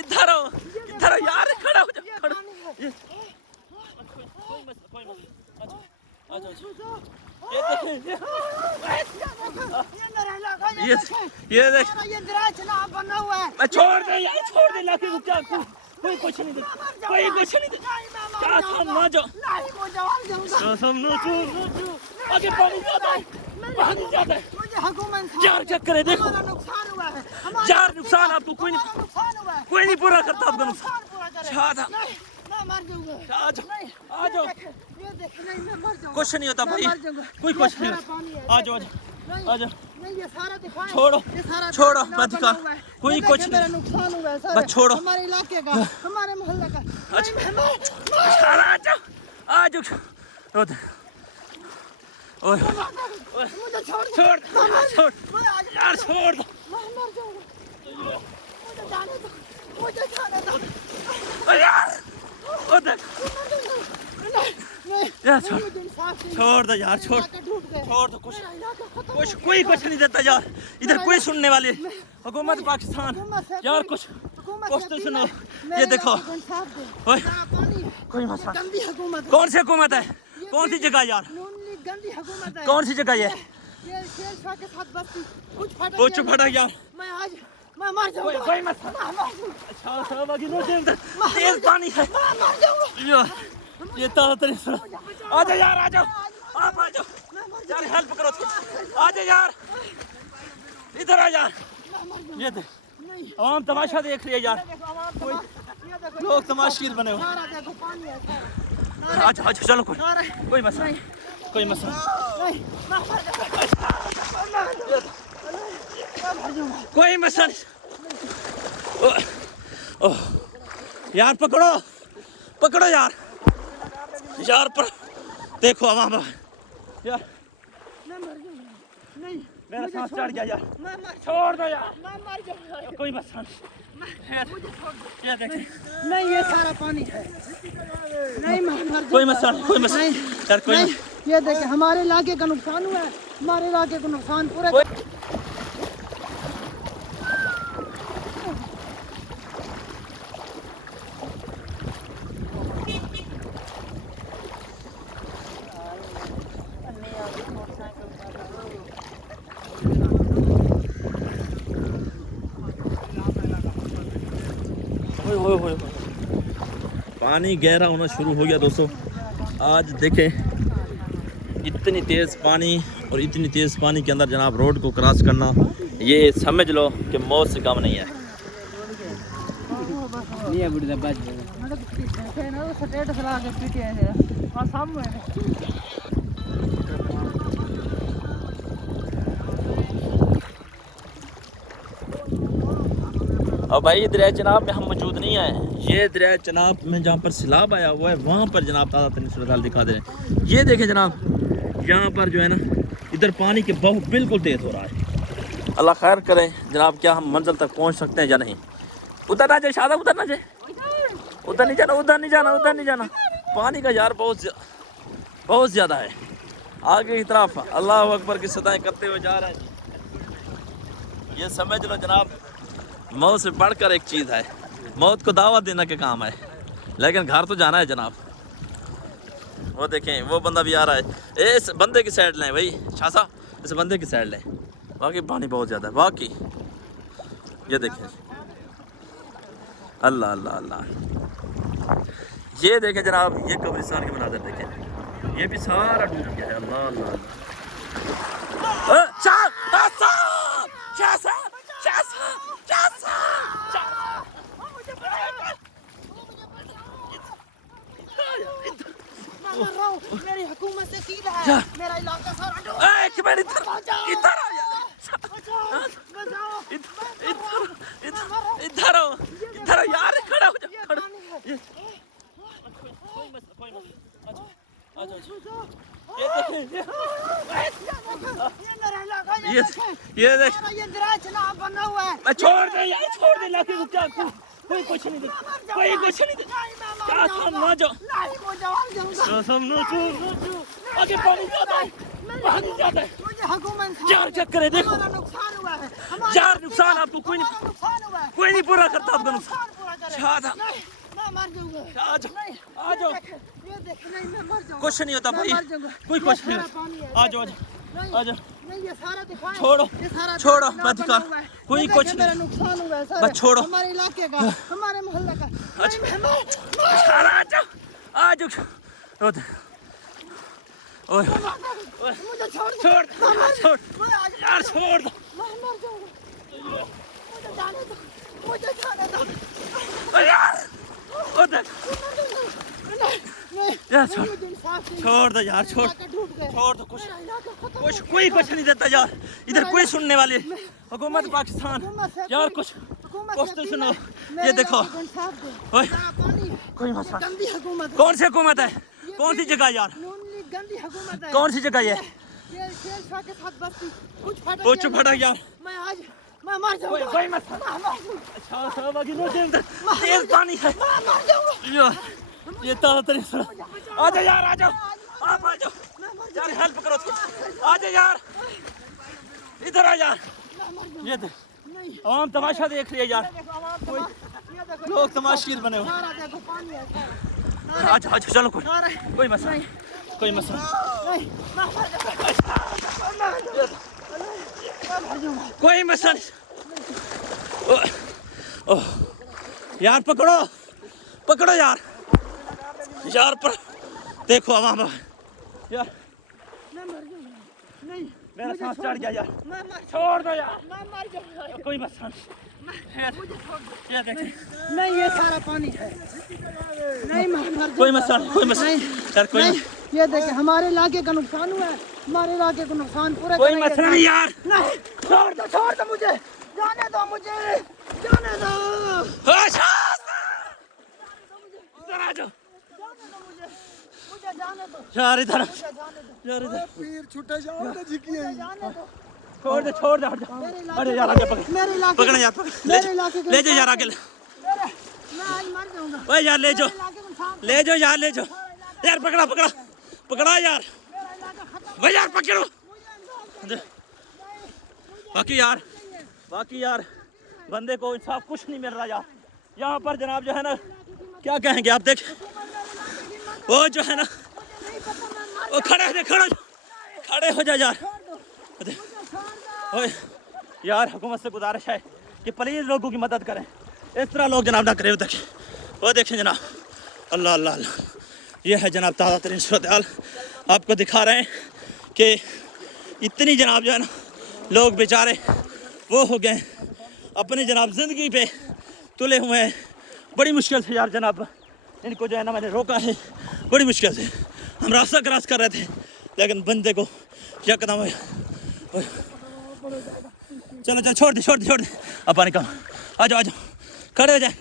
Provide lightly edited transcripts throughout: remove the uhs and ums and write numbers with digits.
इधर आओ यार, खड़ा हो जा, खड़ा। ये देख, ये दराज चनाब बना हुआ है। छोड़ दे यार, छोड़ दे, लाके रुक जा, कोई कुछ नहीं दे, कोई कुछ नहीं दे। क्या समझ जाओ, कसम न छू, आगे पानी ज्यादा है, पानी ज्यादा है। मुझे हुकूमत यार क्या करे, देखो नुकसान हुआ है यार, नुकसान आपको कोई नहीं पूरा करता आपका नुकसान। मैं मर जाऊंगा। आ जाओ, आ जाओ, ये देख, नहीं मैं मर जाऊंगा। कुछ नहीं होता भाई, कोई कुछ नहीं। आ जाओ, आ जाओ, नहीं ये सारा दिखाएं, छोड़ो, ये सारा छोड़ो, मत दिखा, कोई ये कुछ देखें, नहीं, मेरा नुकसान हुआ है सारा, बस छोड़ो, हमारे इलाके का, हमारे मोहल्ले का। अच्छा, आ जाओ, आ जाओ, मुझे छोड़ छोड़ यार, छोड़ दो मैं मर जाऊंगा। मुझे जाने दो, मुझे जाने दो। यार, ओ देख यार, छोड़ दो यार, छोड़ दो, कुछ कोई कुछ नहीं देता यार, इधर कोई सुनने वाले, हुकूमत पाकिस्तान यार, कुछ तो सुनो। ये देखो, कोई मसला, कौन सी हुकूमत है, कौन सी जगह यार, गंदी हुकूमत है, कौन सी जगह ये कुछ फटा यार, मैं मर जाऊंगा। कोई मसला, तेज पानी है ये, ताड़ाताड़ी सुनो, आ जाओ यार, आ जाओ, आप आ जाओ यार, हेल्प करो, आ जाओ यार, इधर आ यार। ये देख, आवाम तमाशा देख रही है यार, कोई लोग तमाशीर बने हुए। अच्छा, चलो, कोई मसला नहीं, कोई मसला, कोई मसला नहीं। यार पकड़ो यार, पर देखो आवाम यार, मेरा सांस चढ़ गया यार, छोड़ दो यार, कोई मसला नहीं, ये देख, नहीं ये सारा पानी है, नहीं कोई मसला नहीं, यार, कोई नहीं, ये देखिए हमारे इलाके का नुकसान हुआ है, हमारे इलाके को नुकसान पूरा। पानी गहरा होना शुरू हो गया दोस्तों। आज देखें, इतनी तेज़ पानी, और इतनी तेज़ पानी के अंदर जनाब रोड को क्रॉस करना, ये समझ लो कि मौत से कम नहीं है। और भाई दरिया चनाब में हम मौजूद नहीं आए, ये दरिया चनाब में जहाँ पर सैलाब आया हुआ है, वहाँ पर जनाब ताज़ा सूरत हाल दिखा दे रहे हैं। ये देखें जनाब, यहाँ पर जो है ना, इधर पानी के बहाव बिल्कुल तेज़ हो रहा है। अल्लाह खैर करे जनाब, क्या हम मंजिल तक पहुँच सकते हैं या नहीं। उधर ना जाए शादा, उधर ना जाए, उधर नहीं जाना, पानी का यार बहुत ज़्यादा है। आगे की तरफ अल्लाह अकबर की सदाएँ करते हुए जा रहे हैं। ये समझ लो जनाब, मौत से बढ़कर एक चीज़ है, मौत को दावत देने के काम है, लेकिन घर तो जाना है जनाब। वो देखें, वो बंदा भी आ रहा है, इस बंदे की साइड लें भाई, छासा इस बंदे की साइड लें, बाकी पानी बहुत ज़्यादा है बाकी। ये देखें, अल्लाह अल्लाह अल्लाह, ये देखें जनाब, ये कब्रिस्तान के मनाज़र देखें, ये भी सारा डूब गया है। अल्लाह अल्लाह मेरी हुकूमत से सीधा है, मेरा इलाका सारा डूब। एक मिनट, इधर आ इधर आओ यार, खड़ा हो जा, ये देख, ये दराज चनाब बना हुआ है। छोड़ दे यार, छोड़ दे, लाके रुक जा, कोई कुछ नहीं दे, क्या समझ जाओ, कसम न छू, आगे पानी ज्यादा है, मुझे हुकूमत यार क्या करे, देखो नुकसान हुआ है, यार नुकसान आपको कोई नहीं पूरा करता आपका नुकसान पूरा करे। क्या था नहीं, मैं मर जाऊंगा। आ जाओ नहीं, आ जाओ ये देख, नहीं मैं मर जाऊंगा। कुछ नहीं होता मैं भाई मर जाऊंगा। कोई ये कुछ नहीं सारा पानी है। आ जाओ आ जाओ नहीं, आ जाओ नहीं ये सारा दिखाएं। छोड़ो ये सारा छोड़ो दिखाएं, मैं दिखा बना हुआ है। कोई ये कुछ देखें, नहीं मेरा नुकसान हुआ है सारा। बस छोड़ो हमारे इलाके का, हमारे मोहल्ले का। नहीं, मैं आ जाओ आ जाओ ओए मुझे छोड़ दो। छोड़ छोड़ मैं आज यार छोड़ दो मैं मर जाऊंगा। मुझे जाने दो, मुझे जाने दो। ओ यार ओ देख नहीं, नहीं, यार छोड़ मुझे इंसाफ चाहिए। छोड़ दो यार छोड़ इलाका डूब गया। छोड़ दो कुछ मेरा इलाका खत्म हो कुछ गया। कोई कुछ नहीं देता यार इधर कोई सुनने वाली हुकूमत पाकिस्तान हुकूमत से यार कोई- कुछ हुकूमत कुछ से तो अपील सुनो है, मेरे ये देखो इलाके को इंसाफ दो। ओए यहाँ पानी है। कोई ये मसला गंदी हुकूमत है। कौन सी हुकूमत है कौन सी जगह यार नून लीग गंदी हुकूमत है। कौन सी जगह ये ये शेर शाह के साथ बस्ती कुछ फटक कुछ गया। फटक यार मैं आज मैं मर जाऊंगा। कोई मसला मैं मर जाऊंगा। अच्छा सब आगे नो दे उधर तेज पानी है मैं मर जाऊंगा। ये ताड़ाताड़ी सुनो आ जाओ यार आ जाओ आप आ जाओ यार हेल्प करो आ जाओ यार इधर आ यार ये देख नहीं, आवाम तमाशा देख रही है यार देखो आवाम ये देखो लोग तमाशीर बने हुए सारा देखो पानी है सारा। अच्छा अच्छा चलो कोई सारा कोई मसला नहीं कोई मसला नहीं, मैं मर जाऊंगा। कोई मसला नहीं ओह यार पकड़ो पकड़ो यार यार पर देखो आवाम यार मैं मर जाऊंगा। नहीं, मेरा सांस चढ़ गया यार मैं मर छोड़ दो यार मैं मर जाऊंगा। कोई मसला नहीं ये देखें नहीं ये सारा पानी है। नहीं मैं मर कोई मसला नहीं कोई मसला नहीं यार कोई नहीं, ये देखे हमारे इलाके का नुकसान हुआ है। हमारे इलाके को नुकसान पूरा कोई करेंगे। मसला नहीं यार नहीं, छोड़ दो मुझे, जाने दो मुझे, जाने दो। अच्छा इधर आ जाओ मुझे जाने दो, यार इधर मुझे जाने दो, यार इधर पीर छुट्टे जाओ ना जी की मुझे जाने दो। छोड़ दे हट जा मेरे अरे इलाके यार आगे पकड़ मेरे इलाके पकड़ना यार पकड़ मेरे इलाके के ले जाओ यार आगे मैं आज मर जाऊंगा। ओए यार ले जाओ मेरे इलाके को नुकसान- ले जाओ यार ले जाओ यार पकड़ा पकड़ा पकड़ा यार मेरा इलाका खत्म। भाई यार पकड़ो मुझे इंसाफ बाकी यार बंदे को इंसाफ कुछ नहीं मिल रहा यार यहाँ पर जनाब जो है ना क्या कहेंगे आप देख वो जो है ना वो खड़े हो जा यार ओए यार हुकूमत से गुजारिश है कि प्लीज़ लोगों की मदद करें इस तरह लोग जनाब ना करें वो देखें जनाब अल्लाह अल्लाह अल्लाह ये है जनाब ताज़ा तरीन सूरत हाल आपको दिखा रहे हैं कि इतनी जनाब जो है ना लोग बेचारे वो हो गए अपनी जनाब ज़िंदगी पे तुले हुए हैं बड़ी मुश्किल से यार जनाब इनको जो है ना मैंने रोका है बड़ी मुश्किल से हम रास्ता क्रॉस कर रहे थे लेकिन बंदे को यकदम चलो चलो छोड़ दे अब पानी कम आ जाओ खड़े हो जाए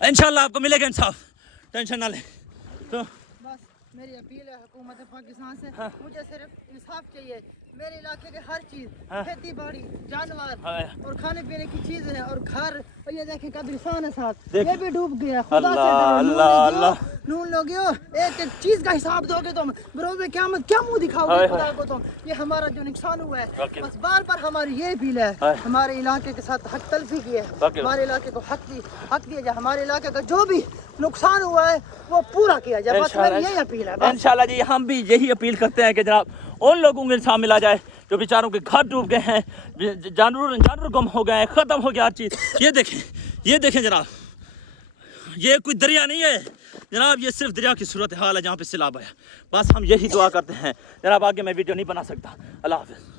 इंशाल्लाह आपको मिलेगा इंसाफ टेंशन ना ले तो बस मेरी अपील है हुकूमत पाकिस्तान से मुझे सिर्फ इंसाफ चाहिए मेरे इलाके के हर चीज खेती बाड़ी जानवर और खाने पीने की चीजें हैं और घर और ये देखें कब्रिस्तान है साथ ये भी डूब गया खुदा से अल्लाह नून लोगियो एक एक चीज का हिसाब दोगे तुम बरोज़ क़यामत क्या मुंह दिखाओगे खुदा को तुम ये हमारा जो नुकसान हुआ है बस बार बार हमारी ये अपील है हमारे इलाके के साथ हक तलफी की है हमारे इलाके को हक दिया जाए हमारे इलाके का जो भी नुकसान हुआ है वो पूरा किया जाए बस मेरी यही अपील है बस। इंशाल्लाह जी हम भी यही अपील करते हैं कि जनाब उन लोगों को इंसाफ मिला जाए जो बेचारों के घर डूब गए हैं जानवर गुम हो गए हैं ख़त्म हो गया हर चीज़ ये देखें जनाब ये कोई दरिया नहीं है जनाब ये सिर्फ दरिया की सूरत हाल है जहाँ पे सैलाब आया बस हम यही दुआ करते हैं जनाब आगे मैं वीडियो नहीं बना सकता अल्लाह हाफ़िज़।